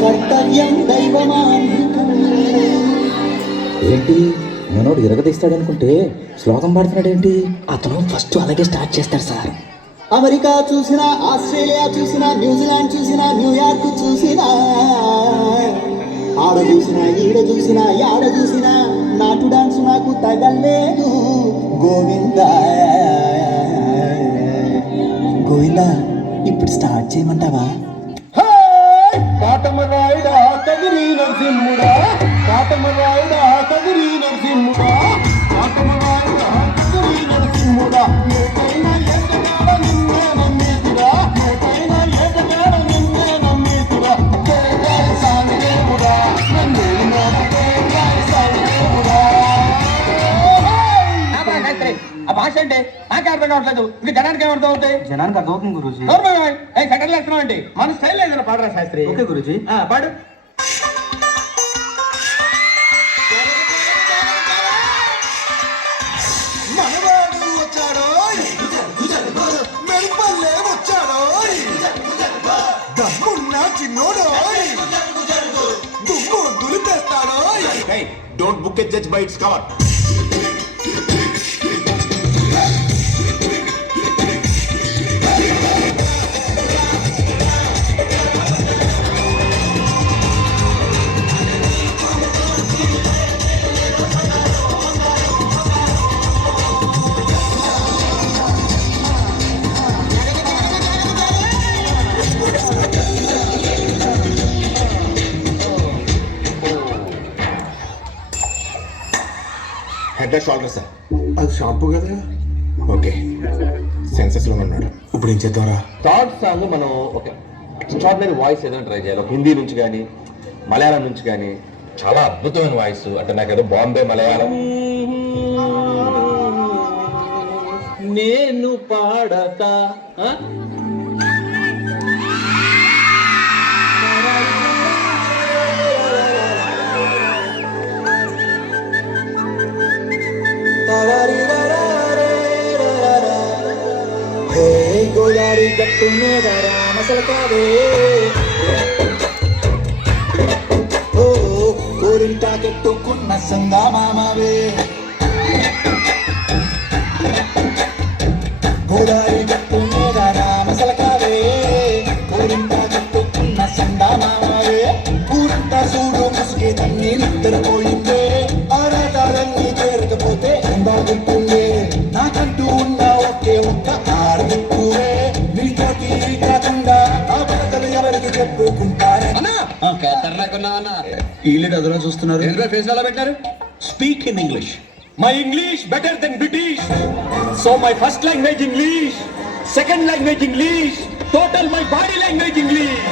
కర్తవ్యం దైవమాన్వితం. ఏంటి మనోడు ఇరగదీస్తాడనుకుంటే శ్లోకం పాడుతున్నాడేంటి? అతను ఫస్ట్ అలాగే స్టార్ట్ చేస్తాడు సార్. అమెరికా చూసినా, ఆస్ట్రేలియా చూసినా, న్యూజిలాండ్ చూసినా, న్యూయార్క్ చూసినా, ఆడ చూసినా, ఈడ చూసినా, యాడ చూసినా నాటు డాన్స్ నాకు తగలేదు. గోవిందా గోవిందా, ఇప్పుడు స్టార్ట్ చేయమంటావా? కాటమరాయుడా కదిరి నరసింహుడా, కాటమరాయుడా కదిరి నరసింహుడా, కాటమరాయుడా కదిరి నరసింహుడా, ఏకైనా ఏకగాడ నిన్నే నమ్మేతురా, ఏకైనా ఏకగాడ నిన్నే నమ్మేతురా, జయగారి సామి దేవుడా, నన్నేమో జయగారి సామి దేవుడా. ఆ భాష అంటే నాకే అర్థం కావట్లేదు. ఇది జనానికి ఏమర్థం అవుతాయి? జనానికి అర్థమవుతుంది గురూజీ. సెకండ్లు వేస్తున్నావు అండి. మన స్టైల్ ఏదైనా పాడరా శాస్త్రి? ఓకే గురూజీ. పాడు. మనవాడు వచ్చాడో మెరుపల్లే వచ్చాడో, దమ్మున్న చిన్నోడో దుమ్ము దులిపేస్తాడో. Don't book a judge by its cover. Head and shoulders, sir. అది షాంపూ కదా. ఓకే, సెన్సెస్ లో ఉన్నాడు. ఇప్పుడు ఏం చేద్దాంరా? థర్డ్ సాంగ్ మనం ఒక ఎక్స్ట్రాడినరీ వాయిస్ ఏదైనా ట్రై చేయాలి. ఒక హిందీ నుంచి కానీ మలయాళం నుంచి కానీ చాలా అద్భుతమైన వాయిస్. అంటే నాకు ఏదో బాంబే మలయాళం. నేను పాడక గోదారి గట్టు మీద రామసలకావే, ఓ కోరింటా కెట్టుకున్న సంగమామవే, గోదారి గట్టు మీద రామసలకావే, కోరింటా కెట్టుకున్న సంగమామవే, ఊరంతా చూడు ముసుగే తన్ని నిద్రపోయిందే, ఆరాటాలన్నీ చేరకపోతే బాగుంటుందే, నాకంటూ ఉన్న ఒకే ఒక్క ఆడదిక్కువే, నీతోటి కాకుండా ఆ బాధలు ఎవరికి చెప్పుకుంటారే. వీళ్ళు అదలా చూస్తున్నారు. ఫేస్ ఎలా పెట్టారు? Speak in English. My English better than British, so my first language English, second language English, total my body language English.